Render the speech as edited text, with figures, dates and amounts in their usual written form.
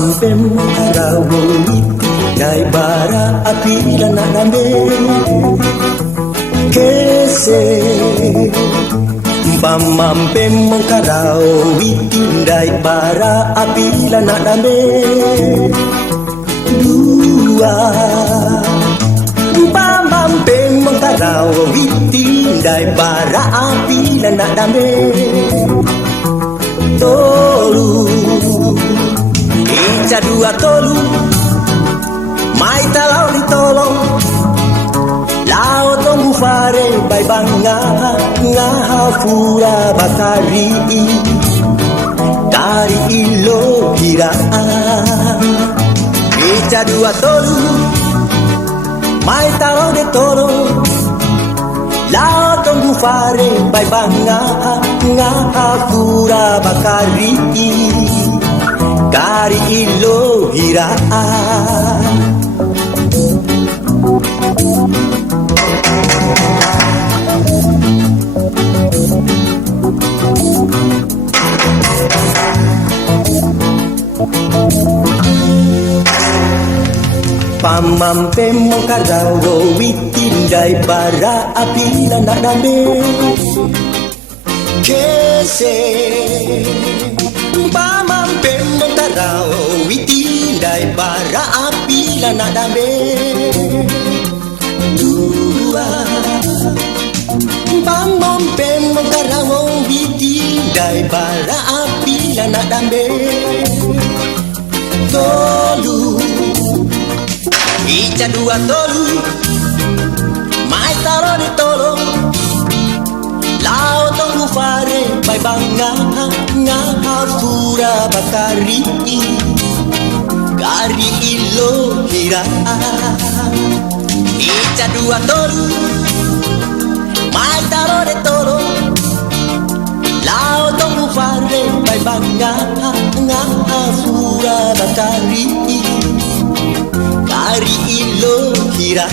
Pamampem karawit Dai bara api lana nambe Kese Pamampem karawit Dai bara api lana nambe Dua Pamampem karawit Dai bara api lana nambe Tolu Ica dua tolu Mai talau di tolong Lao tonggu fare Bai banga Ngaha fura bakari Kari ilo hira Ica dua tolu Mai talau di tolong Lao tonggu fare Bai banga Ngaha fura bakari Kari ilo hira Pamampem karawo witindai bara api lana nambe Kese Pamampem karawo witindai bara api lana nambe Dua Pamampem karawo witindai bara api lana nambe Tolu Ica dua tolu Mai taro di tolo Lao tonggu fare Bai banga Ngaha fura bakari Kari ilo hira Ica dua tolu Mai taro di tolo Lao tonggu fare Bai banga Ngaha fura bakari Kari ilo hira